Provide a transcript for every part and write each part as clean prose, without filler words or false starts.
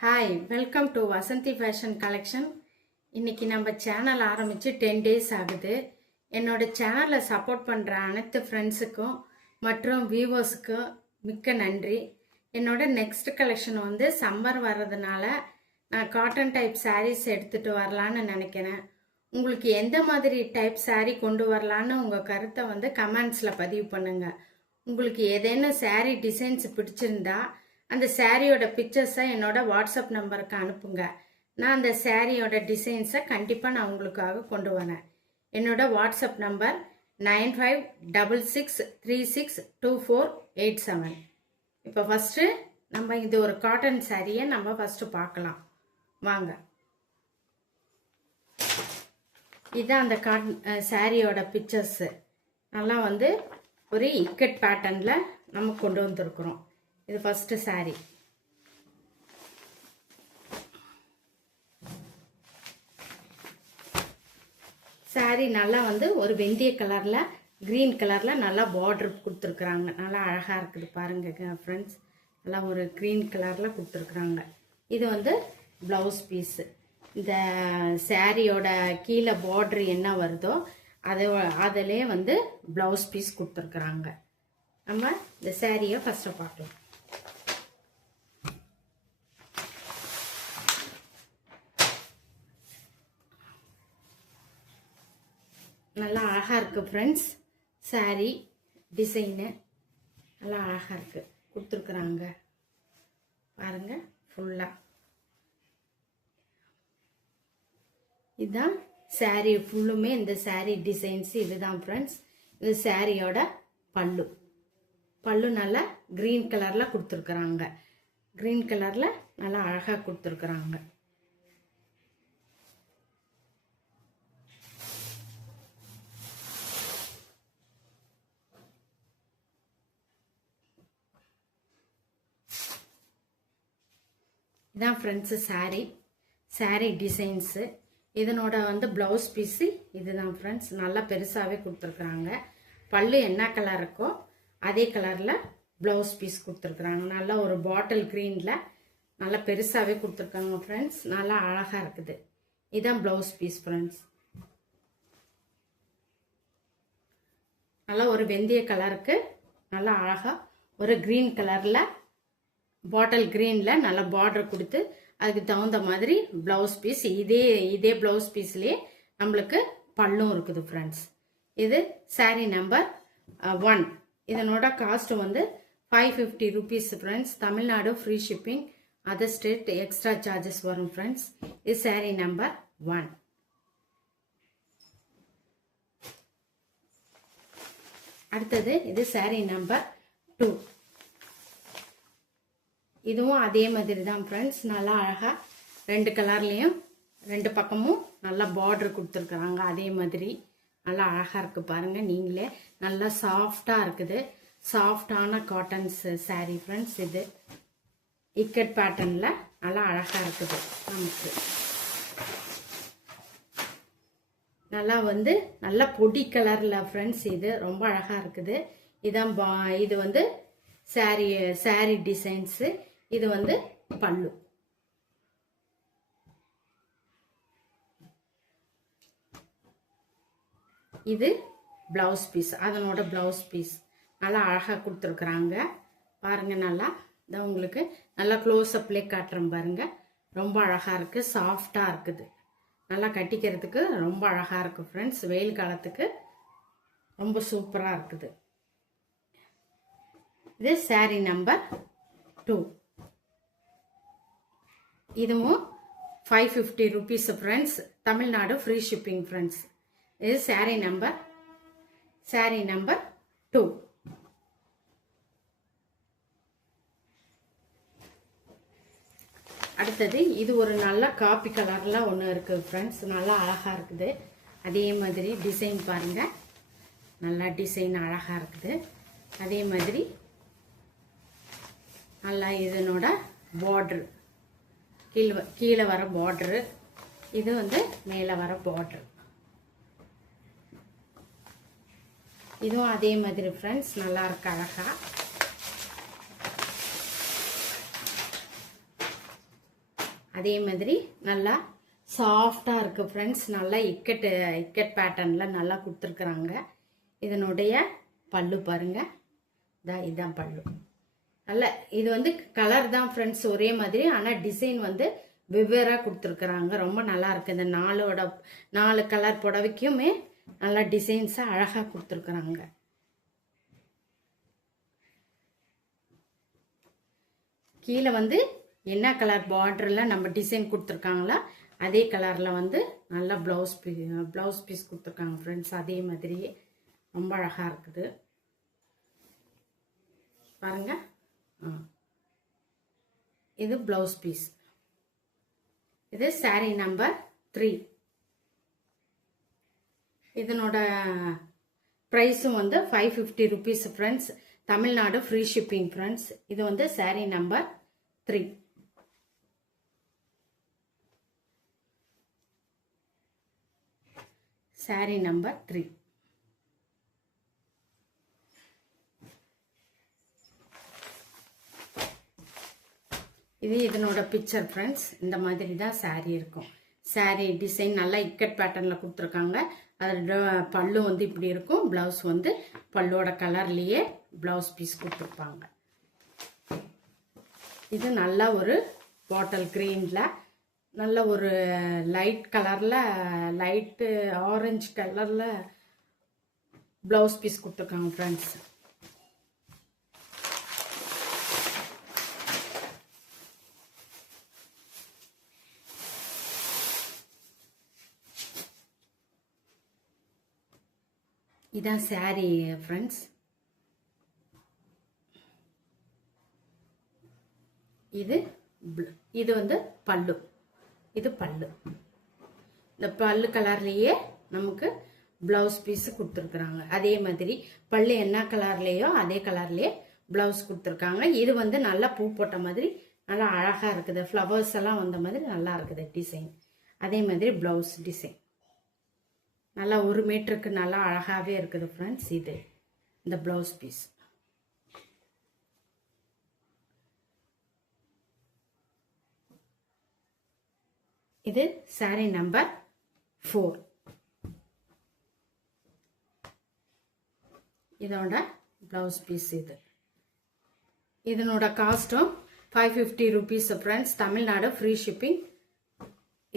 Hi, welcome to Vasanthi fashion collection. இன்னைக்கு நம்ம channel ஆரம்பித்து 10 days ஆகுது. என்னோட சேனலை சப்போர்ட் பண்ணுற அனைத்து ஃப்ரெண்ட்ஸுக்கும் மற்றும் வியூவர்ஸுக்கும் மிக்க நன்றி. என்னோட நெக்ஸ்ட் கலெக்ஷன் வந்து சம்மர் வர்றதுனால நான் காட்டன் டைப் சாரீஸ் எடுத்துகிட்டு வரலான்னு நினைக்கிறேன். உங்களுக்கு எந்த மாதிரி டைப் சாரீ கொண்டு வரலான்னு உங்கள் கருத்தை வந்து கமெண்ட்ஸில் பதிவு பண்ணுங்கள். உங்களுக்கு ஏதேனும் சாரீ டிசைன்ஸ் பிடிச்சிருந்தா அந்த சாரியோட பிக்சர்ஸை என்னோட வாட்ஸ்அப் நம்பருக்கு அனுப்புங்க. நான் அந்த சாரியோட டிசைன்ஸை கண்டிப்பாக நான் உங்களுக்காக கொண்டு வரேன். என்னோட வாட்ஸ்அப் நம்பர் 9566362487. இப்போ ஃபஸ்ட்டு நம்ம இது ஒரு காட்டன் சாரியை நம்ம ஃபஸ்ட்டு பார்க்கலாம் வாங்க. இதுதான் அந்த காட்டன் சாரியோட பிக்சர்ஸு. நல்லா வந்து ஒரு இக்கட் பேட்டர்னில் நம்ம கொண்டு வந்திருக்கிறோம். இது ஃபஸ்ட்டு சாரி. சாரி நல்லா வந்து ஒரு வெந்தய கலரில் க்ரீன் கலரில் நல்லா பார்டர் கொடுத்துருக்குறாங்க. நல்லா அழகாக இருக்குது பாருங்க ஃப்ரெண்ட்ஸ். நல்லா ஒரு க்ரீன் கலரில் கொடுத்துருக்குறாங்க. இது வந்து ப்ளவுஸ் பீஸு. இந்த சாரியோட கீழே பார்டர் என்ன வருதோ அதிலே வந்து ப்ளவுஸ் பீஸ் கொடுத்துருக்குறாங்க. நம்ம இந்த சாரியை ஃபஸ்ட்டு பார்க்கலாம். நல்லா அழகாக இருக்குது ஃப்ரெண்ட்ஸ். சாரி டிசைனு நல்லா அழகாக இருக்குது கொடுத்துருக்குறாங்க பாருங்கள் ஃபுல்லாக. இதுதான் சாரி ஃபுல்லுமே. இந்த சாரி டிசைன்ஸ் இதுதான் ஃப்ரெண்ட்ஸ். இது சாரியோட பல்லு. பல்லு நல்லா க்ரீன் கலரில் கொடுத்துருக்குறாங்க. க்ரீன் கலரில் நல்லா அழகாக கொடுத்துருக்குறாங்க. இதான் ஃப்ரெண்ட்ஸு சாரி டிசைன்ஸு. இதனோட வந்து ப்ளவுஸ் பீஸு இதுதான் ஃப்ரெண்ட்ஸ். நல்லா பெருசாகவே கொடுத்துருக்குறாங்க. பல்லு என்ன கலர் இருக்கோ அதே கலரில் ப்ளவுஸ் பீஸ் கொடுத்துருக்குறாங்க. நல்லா ஒரு பாட்டில் க்ரீனில் நல்லா பெருசாகவே கொடுத்துருக்காங்க ஃப்ரெண்ட்ஸ். நல்லா அழகாக இருக்குது. இதுதான் ப்ளவுஸ் பீஸ் ஃப்ரெண்ட்ஸ். நல்லா ஒரு வெந்தய கலருக்கு நல்லா அழகாக ஒரு க்ரீன் கலரில் பாட்டில் க்ரீனில் நல்லா பார்டர் கொடுத்து அதுக்கு தகுந்த மாதிரி ப்ளவுஸ் பீஸ். இதே ப்ளவுஸ் பீஸ்லேயே நம்மளுக்கு பல்லும் இருக்குது ஃப்ரெண்ட்ஸ். இது சாரீ நம்பர் 1. இதனோட காஸ்ட் வந்து 550 rupees friends. Tamil Nadu free shipping, other state extra charges வரும் ஃப்ரெண்ட்ஸ். இது சாரீ நம்பர் 1. அடுத்தது இது சாரீ நம்பர் 2. இதுவும் அதே மாதிரி தான் ஃப்ரெண்ட்ஸ். நல்லா அழகாக 2 கலர்லேயும் 2 பக்கமும் நல்லா பார்டர் கொடுத்துருக்குறாங்க. அதே மாதிரி நல்லா அழகாக இருக்குது பாருங்கள் நீங்களே. நல்லா சாஃப்டாக இருக்குது. சாஃப்டான காட்டன்ஸ் சாரீ ஃப்ரெண்ட்ஸ். இது இக்கட் பேட்டர்னில் நல்லா அழகாக இருக்குது நமக்கு. நல்லா வந்து நல்லா பொடி கலரில் ஃப்ரெண்ட்ஸ். இது ரொம்ப அழகாக இருக்குது. இதான் இது வந்து சாரீ டிசைன்ஸு. இது வந்து பல்லு. இது ப்ளவுஸ் பீஸ். அதனோட ப்ளவுஸ் பீஸ் நல்லா அழகாக கொடுத்துருக்குறாங்க பாருங்கள். நல்லா இதான் உங்களுக்கு நல்லா க்ளோஸ்அப்லே காட்டுறேன் பாருங்கள். ரொம்ப அழகாக இருக்குது. சாஃப்டாக இருக்குது. நல்லா கட்டிக்கிறதுக்கு ரொம்ப அழகாக இருக்குது ஃப்ரெண்ட்ஸ். வெயில் காலத்துக்கு ரொம்ப சூப்பராக இருக்குது. இது சாரீ நம்பர் 2. இதுவும் 550 rupees friends. Tamil Nadu free shipping friends. இது சாரீ நம்பர் 2. அடுத்தது இது ஒரு நல்ல காப்பி கலரில் ஒன்று இருக்குது ஃப்ரெண்ட்ஸ். நல்லா அழகாக இருக்குது. அதே மாதிரி டிசைன் பாருங்கள். நல்லா டிசைன் அழகாக இருக்குது. அதே மாதிரி நல்லா இதனோட பார்ட்ரு கீழே வர பார்ட்ரு. இது வந்து மேலே வர பார்ட்ரு. இதுவும் அதே மாதிரி ஃப்ரெண்ட்ஸ். நல்லா இருக்கு அழகாக. அதே மாதிரி நல்லா சாஃப்டாக இருக்குது ஃப்ரெண்ட்ஸ். நல்லா இக்கட் பேட்டர்னில் நல்லா கொடுத்துருக்குறாங்க. இதனுடைய பல்லு பாருங்கள், இதுதான் பல்லு. நல்ல இது வந்து கலர் தான் ஃப்ரெண்ட்ஸ் ஒரே மாதிரி, ஆனால் டிசைன் வந்து வெவ்வேறாக கொடுத்துருக்குறாங்க. ரொம்ப நல்லா இருக்குது. இந்த 4 கலர் புடவைக்குமே நல்லா டிசைன்ஸாக அழகாக கொடுத்துருக்குறாங்க. கீழே வந்து என்ன கலர் பார்டரில் நம்ம டிசைன் கொடுத்துருக்காங்களோ அதே கலரில் வந்து நல்லா ப்ளவுஸ் பீஸ் கொடுத்துருக்காங்க ஃப்ரெண்ட்ஸ். அதே மாதிரியே ரொம்ப அழகாக இருக்குது பாருங்க. இது ப்ளவுஸ் பீஸ். இது சாரீ நம்பர் 3. இதனோட ப்ரைஸும் வந்து 550 rupees friends. Tamil Nadu free shipping friends. இது வந்து சாரீ நம்பர் 3. சாரீ நம்பர் 3. இது இதனோட பிக்சர் ஃப்ரெண்ட்ஸ். இந்த மாதிரி தான் சாரீ இருக்கும். சாரீ டிசைன் நல்லா இக்கட் பேட்டர்னில் கொடுத்துருக்காங்க. அதோட பல்லு வந்து இப்படி இருக்கும். ப்ளவுஸ் வந்து பல்லோட கலர்லேயே ப்ளவுஸ் பீஸ் கொடுத்துருப்பாங்க. இது நல்லா ஒரு பாட்டில் க்ரீனில் நல்ல ஒரு லைட் கலரில் லைட்டு ஆரஞ்சு கலரில் ப்ளவுஸ் பீஸ் கொடுத்துருக்காங்க ஃப்ரெண்ட்ஸ். இதான் சாரீ ஃப்ரெண்ட்ஸ். இது வந்து பல்லு. இது பல்லு. இந்த பல்லு கலர்லேயே நமக்கு ப்ளவுஸ் பீஸ் கொடுத்துருக்குறாங்க. அதே மாதிரி பல்லு என்ன கலர்லேயோ அதே கலர்லேயே ப்ளவுஸ் கொடுத்துருக்காங்க. இது வந்து நல்லா பூ போட்ட மாதிரி நல்லா அழகாக இருக்குது. ஃப்ளவர்ஸ் எல்லாம் வந்த மாதிரி நல்லா இருக்குது டிசைன். அதே மாதிரி ப்ளவுஸ் டிசைன் நல்லா 1 மீட்டருக்கு நல்லா அழகாகவே இருக்குது ஃப்ரெண்ட்ஸ். இது இந்த ப்ளவுஸ் பீஸ். இது சாரீ நம்பர் 4. இதோட ப்ளவுஸ் பீஸ். இதனோட காஸ்ட்டும் 550 rupees friends. Tamil Nadu free shipping.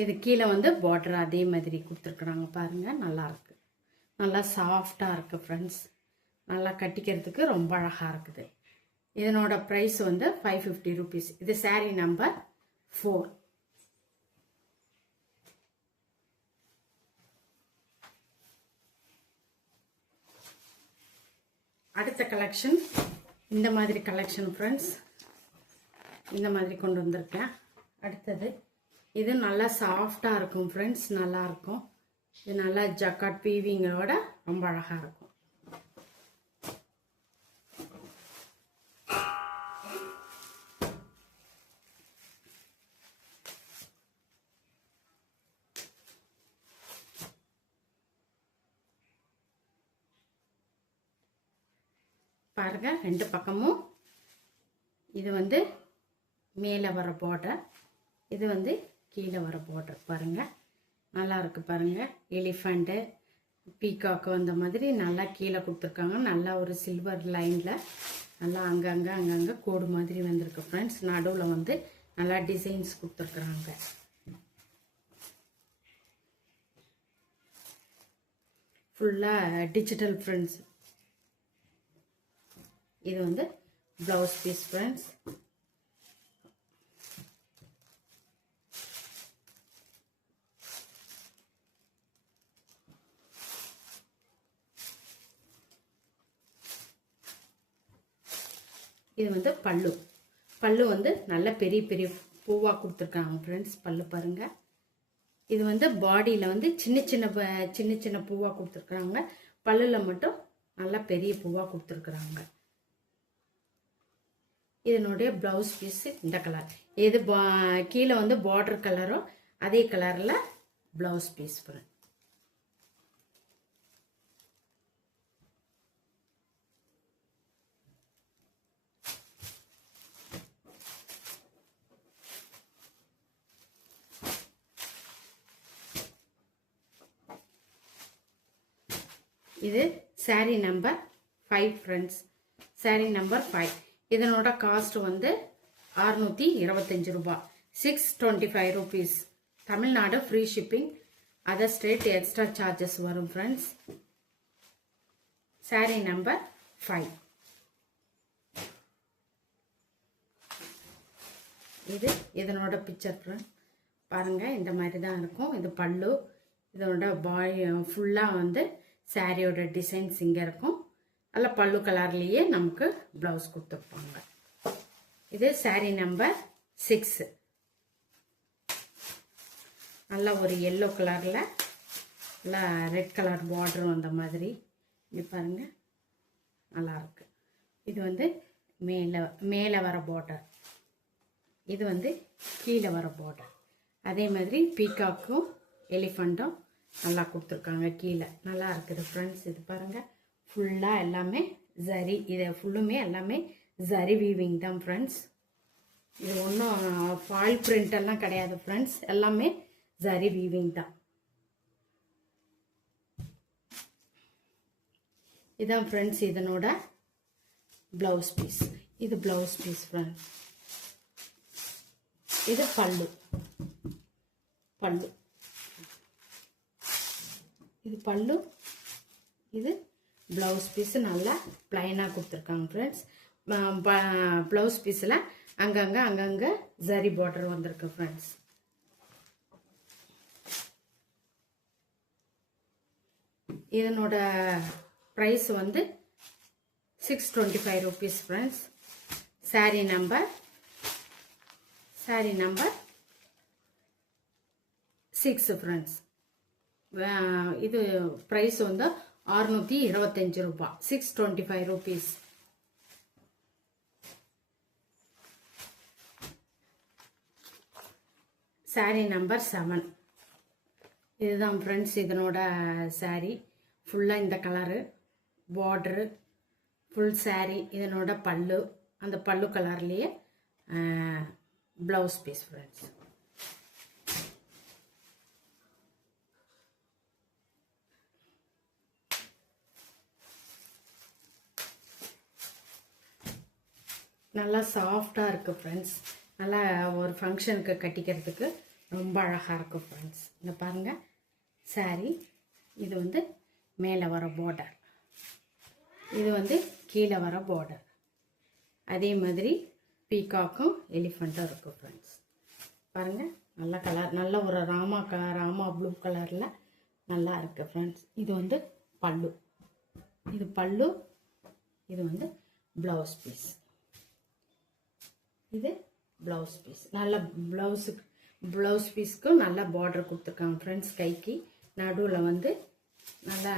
இது கீழே வந்து பார்டர் அதே மாதிரி கொடுத்துருக்குறாங்க பாருங்கள். நல்லா இருக்கு. நல்லா சாஃப்டாக இருக்குது ஃப்ரெண்ட்ஸ். நல்லா கட்டிக்கிறதுக்கு ரொம்ப அழகாக இருக்குது. இதனோட ப்ரைஸ் வந்து 550 ருபீஸ். இது சாரீ நம்பர் 4. அடுத்த கலெக்ஷன் இந்த மாதிரி கலெக்ஷன் ஃப்ரெண்ட்ஸ். இந்த மாதிரி கொண்டு வந்திருக்கேன். அடுத்தது இது நல்லா சாஃப்டாக இருக்கும் ஃப்ரெண்ட்ஸ். நல்லா இருக்கும். இது நல்லா ஜக்காட் பீவிங்கோட ரொம்ப அழகாக இருக்கும். பாருங்க 2 பக்கமும். இது வந்து மேலே வர பார்டர், இது வந்து கீழே வர பார்டர். பாருங்க நல்லா இருக்கு பாருங்க. எலிஃபண்ட்டு பீகாக்கு அந்த மாதிரி நல்லா கீழே கொடுத்துருக்காங்க. நல்லா ஒரு சில்வர் லைனில் நல்லா அங்கங்கே கோடு மாதிரி வந்திருக்கு ஃப்ரெண்ட்ஸ். நடுவில் வந்து நல்லா டிசைன்ஸ் கொடுத்துருக்குறாங்க. ஃபுல்லாக டிஜிட்டல் ஃப்ரெண்ட்ஸ். இது வந்து ப்ளவுஸ் பீஸ் ஃப்ரெண்ட்ஸ். இது வந்து பல்லு. பல்லு வந்து நல்ல பெரிய பெரிய பூவாக கொடுத்துருக்காங்க ஃப்ரெண்ட்ஸ். பல்லு பாருங்க. இது வந்து பாடியில் வந்து சின்ன சின்ன பூவாக கொடுத்துருக்குறாங்க. பல்லில் மட்டும் நல்லா பெரிய பூவாக கொடுத்துருக்குறாங்க. இதனுடைய ப்ளவுஸ் பீஸு இந்த கலர். எது கீழே வந்து பார்டர் கலரும் அதே கலரில் ப்ளவுஸ் பீஸ் ஃப்ரெண்ட். இது saree number 5 friends. saree number 5. இதனோட காஸ்ட் வந்து 625 ரூபாய், 625 rupees. Tamil Nadu free shipping, other state extra charges வரும் ஃப்ரெண்ட்ஸ். saree number 5. இது இதனோட பிக்சர் ஃப்ரெண்ட் பாருங்க, இந்த மாதிரி தான் இருக்கும். இது பல்லு, இதோட பாய் ஃபுல்லாக வந்து சாரியோட டிசைன்ஸ் இங்கே இருக்கும். நல்ல பல்லு கலர்லேயே நமக்கு ப்ளவுஸ் கொடுத்துருப்பாங்க. இது saree நம்பர் 6. நல்லா ஒரு எல்லோ கலரில் நல்லா ரெட் கலர் பார்டர் வந்த மாதிரி இது பாருங்க, நல்லா இருக்கு. இது வந்து மேலே வர பார்டர், இது வந்து கீழே வர பார்டர். அதே மாதிரி பீகாக்கும் எலிஃபண்ட்டும் நல்லா கொடுத்துருக்காங்க கீழே, நல்லா இருக்குது ஃப்ரெண்ட்ஸ். இது பாருங்கள், ஃபுல்லாக எல்லாமே ஜரி, இதை ஃபுல்லுமே எல்லாமே ஜரி வீவிங் தான் ஃப்ரெண்ட்ஸ். இது ஒன்றும் ஃபாயில் பிரிண்ட் எல்லாம் கிடையாது ஃப்ரெண்ட்ஸ், எல்லாமே ஜரி வீவிங் தான். இதான் ஃப்ரெண்ட்ஸ் இதனோட ப்ளவுஸ் பீஸ். இது ப்ளவுஸ் பீஸ் ஃப்ரெண்ட்ஸ். இது பல்லு, இது பல்லு, இது ப்ளவுஸ் பீஸ். நல்லா பிளைனாக கொடுத்துருக்காங்க ஃப்ரெண்ட்ஸ். ப்ளவுஸ் பீஸில் அங்கங்கே ஜரி பார்டர் வந்திருக்கு ஃப்ரெண்ட்ஸ். இதனோட ப்ரைஸ் வந்து 625 rupees friends. saree number 6 friends. இது ப்ரைஸ் வந்து 625 ரூபாய், 625 rupees. saree number 7. இதுதான் ஃப்ரெண்ட்ஸ் இதனோட saree ஃபுல்லாக இந்த கலரு பார்டரு ஃபுல் saree. இதனோட பல்லு, அந்த பல்லு கலர்லேயே ப்ளவுஸ் பீஸ் ஃப்ரெண்ட்ஸ். நல்லா சாஃப்டாக இருக்குது ஃப்ரெண்ட்ஸ். நல்லா ஒரு ஃபங்க்ஷனுக்கு கட்டிக்கிறதுக்கு ரொம்ப அழகாக இருக்கும் ஃப்ரெண்ட்ஸ். இந்த பாருங்கள் saree, இது வந்து மேலே வர பார்டர், இது வந்து கீழே வர பார்டர். அதே மாதிரி பீகாக்கும் எலிஃபண்ட்டும் இருக்குது ஃப்ரெண்ட்ஸ். பாருங்கள், நல்ல கலர், நல்ல ஒரு ராமா ப்ளூ கலரில் நல்லா இருக்குது ஃப்ரெண்ட்ஸ். இது வந்து பல்லு, இது பல்லு, இது வந்து ப்ளவுஸ் பீஸ். இது ப்ளவுஸ் பீஸ். நல்ல ப்ளவுஸ் பீஸ்க்கும் நல்லா பார்டர் கொடுத்துருக்காங்க ஃப்ரெண்ட்ஸ். கைக்கு நடுவில் வந்து நல்லா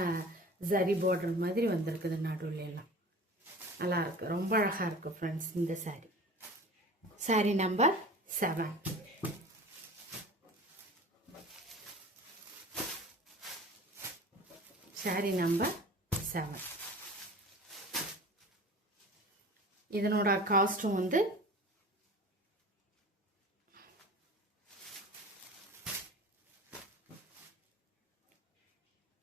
ஜரி பார்டர் மாதிரி வந்திருக்குது நடுவில் எல்லாம். நல்லா இருக்கு, ரொம்ப அழகாக இருக்குது ஃப்ரெண்ட்ஸ் இந்த saree. saree number 7. saree number 7. இதனோட காஸ்ட்டும் வந்து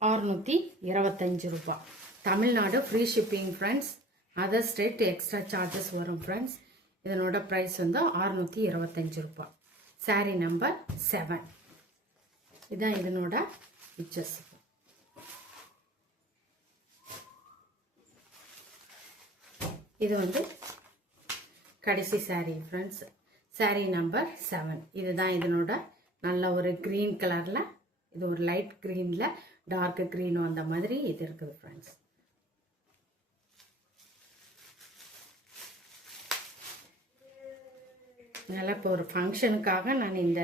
625 ரூபாய். Tamil Nadu free shipping friends, other state extra charges வரும் ஃப்ரெண்ட்ஸ். இதனோட ப்ரைஸ் வந்து 625 ரூபாய். saree number 7. இதுதான் இதனோட பிக்சர்ஸ். இது வந்து கடைசி saree ஃப்ரெண்ட்ஸ். saree number 7. இதுதான் இதனோட நல்ல ஒரு க்ரீன் கலரில், இது ஒரு லைட் க்ரீனில் டார்க் க்ரீனும் அந்த மாதிரி இது இருக்குது ஃப்ரெண்ட்ஸ். அதனால் இப்போ ஒரு ஃபங்க்ஷனுக்காக நான் இந்த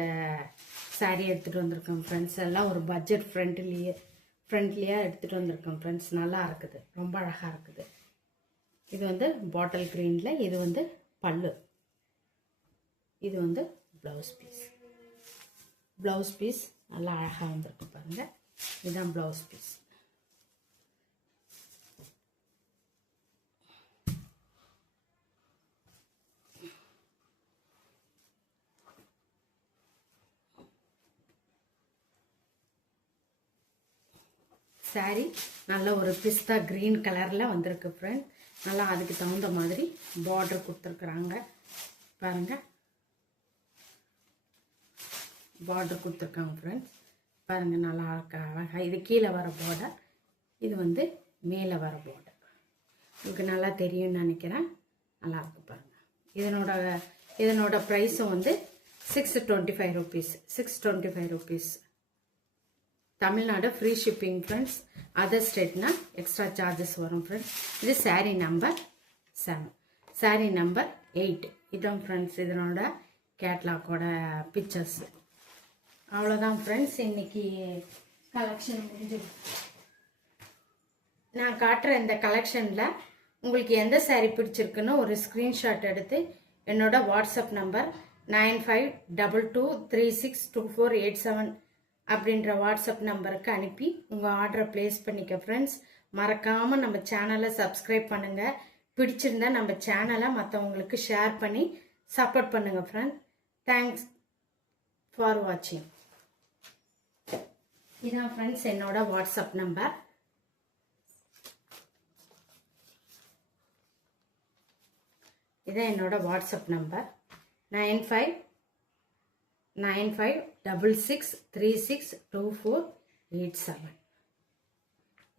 saree எடுத்துகிட்டு வந்திருக்கேன் ஃப்ரெண்ட்ஸ். எல்லாம் ஒரு பட்ஜெட் ஃப்ரெண்ட்லியாக எடுத்துகிட்டு வந்திருக்கேன் ஃப்ரெண்ட்ஸ். நல்லா இருக்குது, ரொம்ப அழகாக இருக்குது. இது வந்து பாட்டில் க்ரீனில், இது வந்து பல்லு, இது வந்து ப்ளவுஸ் பீஸ் நல்லா அழகாக வந்திருக்கு பாருங்கள். இதுதான் ப்ளவுஸ் பீஸ். saree நல்ல ஒரு பிஸ்தா green கலரில் வந்திருக்கு ஃப்ரெண்ட். நல்லா அதுக்கு தகுந்த மாதிரி பார்டர் கொடுத்துருக்குறாங்க பாருங்கள். பார்டர் கொடுத்துருக்காங்க ஃப்ரெண்ட்ஸ் பாருங்கள். நல்லா அழகாக இது கீழே வர பார்டர், இது வந்து மேலே வர பார்டர். உங்களுக்கு நல்லா தெரியும்னு நினைக்கிறேன். நல்லாயிருக்கு பாருங்கள். இதனோட ப்ரைஸும் வந்து 625 rupees. 625 rupees. Tamil Nadu free shipping friends. Other ஸ்டேட்னா எக்ஸ்ட்ரா சார்ஜஸ் வரும் ஃப்ரெண்ட்ஸ். இது சாரீ நம்பர் 7, சாரீ நம்பர் 8. இதான் ஃப்ரெண்ட்ஸ் இதனோட கேட்லாக்கோட பிக்சர்ஸ். அவ்வளோதான் ஃப்ரெண்ட்ஸ், இன்னைக்கு கலெக்ஷன் முடிஞ்சிடும். நான் காட்டுற இந்த கலெக்ஷனில் உங்களுக்கு எந்த சாரீ பிடிச்சிருக்குன்னு ஒரு ஸ்க்ரீன்ஷாட் எடுத்து என்னோட வாட்ஸ்அப் நம்பர் 9522362487 அப்படின்ற வாட்ஸ்அப் நம்பருக்கு அனுப்பி உங்கள் ஆர்டரை ப்ளேஸ் பண்ணிக்க ஃப்ரெண்ட்ஸ். மறக்காமல் நம்ம சேனலை சப்ஸ்கிரைப் பண்ணுங்கள். பிடிச்சிருந்தா நம்ம சேனலை மற்றவங்களுக்கு ஷேர் பண்ணி சப்போர்ட் பண்ணுங்கள் ஃப்ரெண்ட்ஸ். தேங்க்ஸ் ஃபார் வாட்சிங். இதான் ஃப்ரெண்ட்ஸ் என்னோட வாட்ஸ்அப் நம்பர். இதான் என்னோட வாட்ஸ்அப் நம்பர் 9596362487.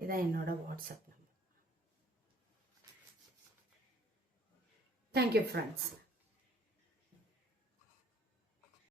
இதான் என்னோட வாட்ஸ்அப் நம்பர். Thank you friends.